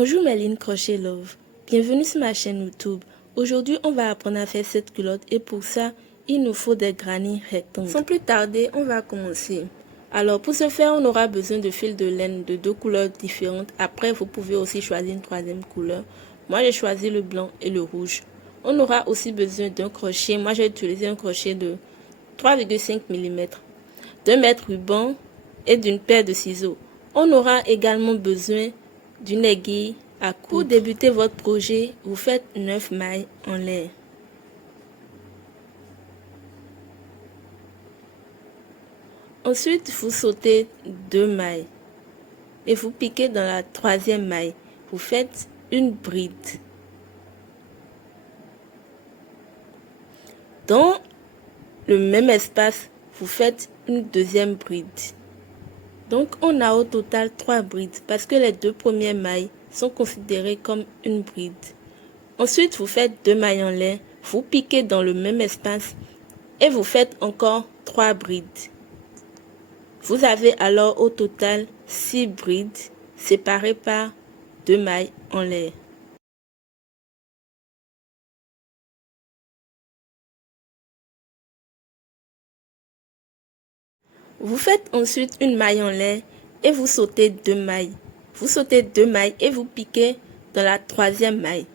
Bonjour Méline Crochet Love, bienvenue sur ma chaîne YouTube. Aujourd'hui on va apprendre à faire cette culotte et pour ça il nous faut des granits rectangles. Sans plus tarder on va commencer. Alors pour ce faire on aura besoin de fils de laine de deux couleurs différentes. Après vous pouvez aussi choisir une troisième couleur. Moi j'ai choisi le blanc et le rouge. On aura aussi besoin d'un crochet. Moi j'ai utilisé un crochet de 3,5 mm, d'un mètre ruban et d'une paire de ciseaux. On aura également besoin d'une aiguille à coudre. Pour débuter votre projet, vous faites 9 mailles en l'air. Ensuite, vous sautez 2 mailles et vous piquez dans la troisième maille. Vous faites une bride. Dans le même espace, vous faites une deuxième bride. Donc, on a au total 3 brides parce que les deux premières mailles sont considérées comme une bride. Ensuite, vous faites 2 mailles en l'air, vous piquez dans le même espace et vous faites encore 3 brides. Vous avez alors au total 6 brides séparées par 2 mailles en l'air. Vous faites ensuite une maille en l'air et vous sautez 2 mailles. Vous sautez 2 mailles et vous piquez dans la troisième maille.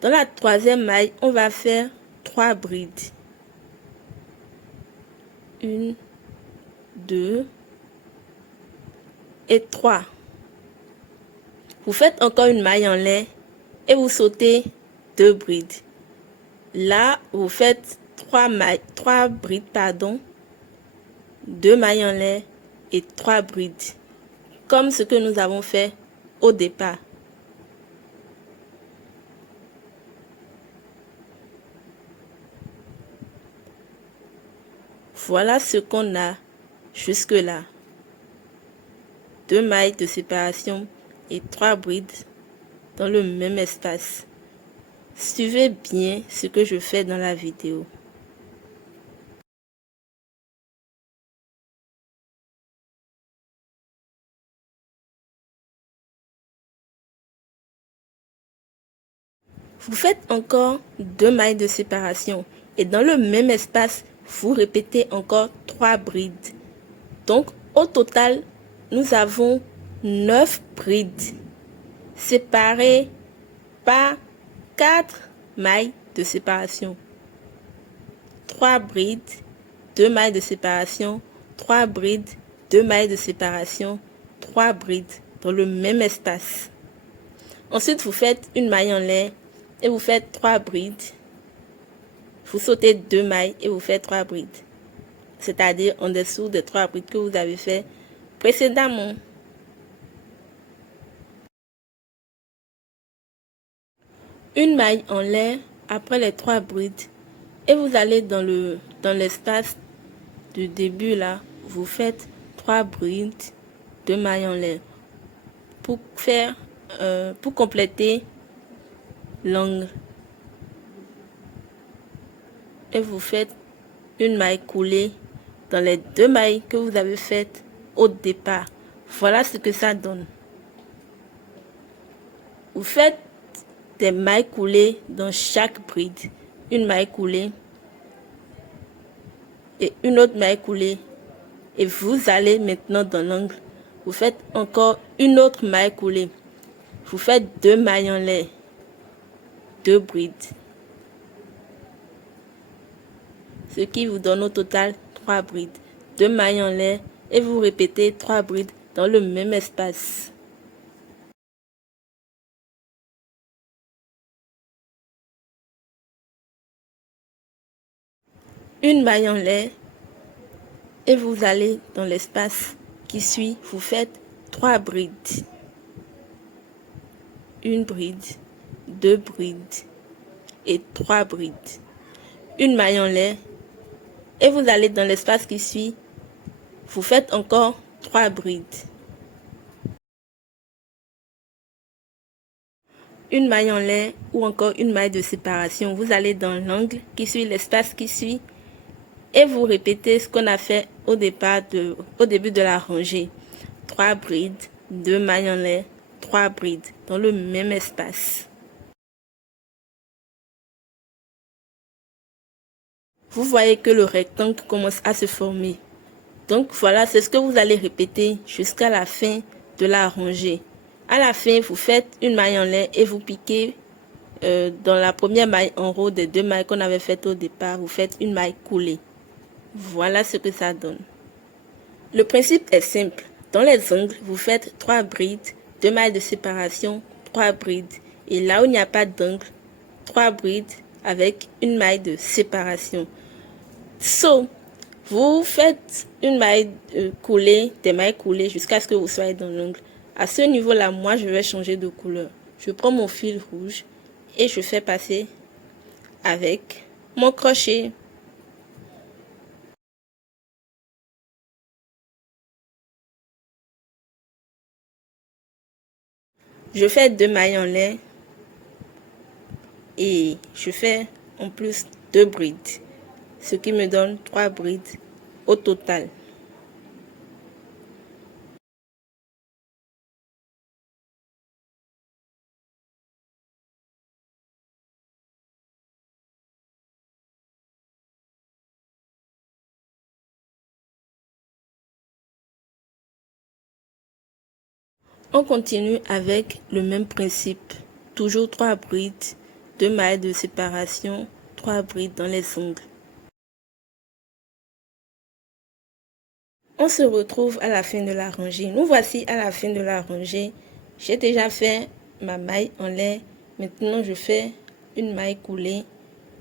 Dans la troisième maille, on va faire 3 brides. 1, 2 et 3. Vous faites encore une maille en l'air et vous sautez 2 brides. Là, vous faites 3 brides, 2 mailles en l'air et 3 brides, comme ce que nous avons fait au départ. Voilà ce qu'on a jusque là. 2 mailles de séparation et 3 brides dans le même espace. Suivez bien ce que je fais dans la vidéo. Vous faites encore 2 mailles de séparation et dans le même espace, vous répétez encore 3 brides. Donc au total, nous avons 9 brides séparées par 4 mailles de séparation. 3 brides, 2 mailles de séparation, 3 brides, 2 mailles de séparation, 3 brides dans le même espace. Ensuite, vous faites une maille en l'air et vous faites 3 brides. Vous sautez 2 mailles et vous faites 3 brides. C'est-à-dire en dessous des 3 brides que vous avez fait précédemment. Une maille en l'air après les 3 brides et vous allez dans l'espace du début là, vous faites 3 brides, 2 mailles en l'air pour compléter l'angle. Et vous faites une maille coulée dans les 2 mailles que vous avez faites au départ. Voilà ce que ça donne. Vous faites des mailles coulées dans chaque bride. Une maille coulée et une autre maille coulée. Et vous allez maintenant dans l'angle. Vous faites encore une autre maille coulée. Vous faites 2 mailles en l'air. 2 brides. Ce qui vous donne au total 3 brides. 2 mailles en l'air et vous répétez 3 brides dans le même espace. Une maille en l'air et vous allez dans l'espace qui suit, vous faites 3 brides. Une bride, 2 brides et 3 brides. Une maille en l'air et vous allez dans l'espace qui suit, vous faites encore 3 brides. Une maille en l'air ou encore une maille de séparation. Vous allez dans l'angle qui suit, l'espace qui suit et vous répétez ce qu'on a fait au début de la rangée. 3 brides, 2 mailles en l'air, 3 brides dans le même espace. Vous voyez que le rectangle commence à se former. Donc voilà, c'est ce que vous allez répéter jusqu'à la fin de la rangée. À la fin, vous faites une maille en lait et vous piquez dans la première maille en haut des 2 mailles qu'on avait faites au départ. Vous faites une maille coulée. Voilà ce que ça donne. Le principe est simple. Dans les angles, vous faites 3 brides, 2 mailles de séparation, 3 brides. Et là où il n'y a pas d'angle, 3 brides avec une maille de séparation. Vous faites une maille coulée, des mailles coulées jusqu'à ce que vous soyez dans l'angle. À ce niveau-là, moi, je vais changer de couleur. Je prends mon fil rouge et je fais passer avec mon crochet. Je fais 2 mailles en lait et je fais en plus 2 brides, ce qui me donne 3 brides au total. On continue avec le même principe, toujours 3 brides, 2 mailles de séparation, 3 brides dans les ongles. On se retrouve à la fin de la rangée. Nous voici à la fin de la rangée. J'ai déjà fait ma maille en lait. Maintenant, je fais une maille coulée,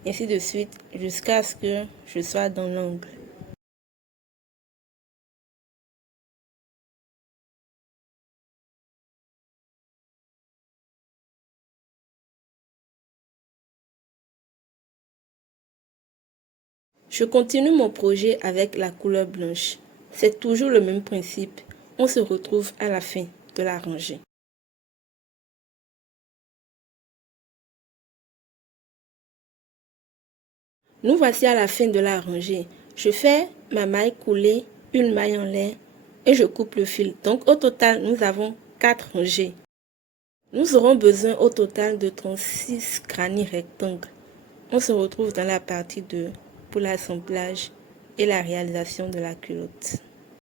ainsi de suite, jusqu'à ce que je sois dans l'angle. Je continue mon projet avec la couleur blanche. C'est toujours le même principe. On se retrouve à la fin de la rangée. Nous voici à la fin de la rangée. Je fais ma maille coulée, une maille en lait et je coupe le fil. Donc au total, nous avons 4 rangées. Nous aurons besoin au total de 36 granits rectangles. On se retrouve dans la partie 2 pour l'assemblage et la réalisation de la culotte.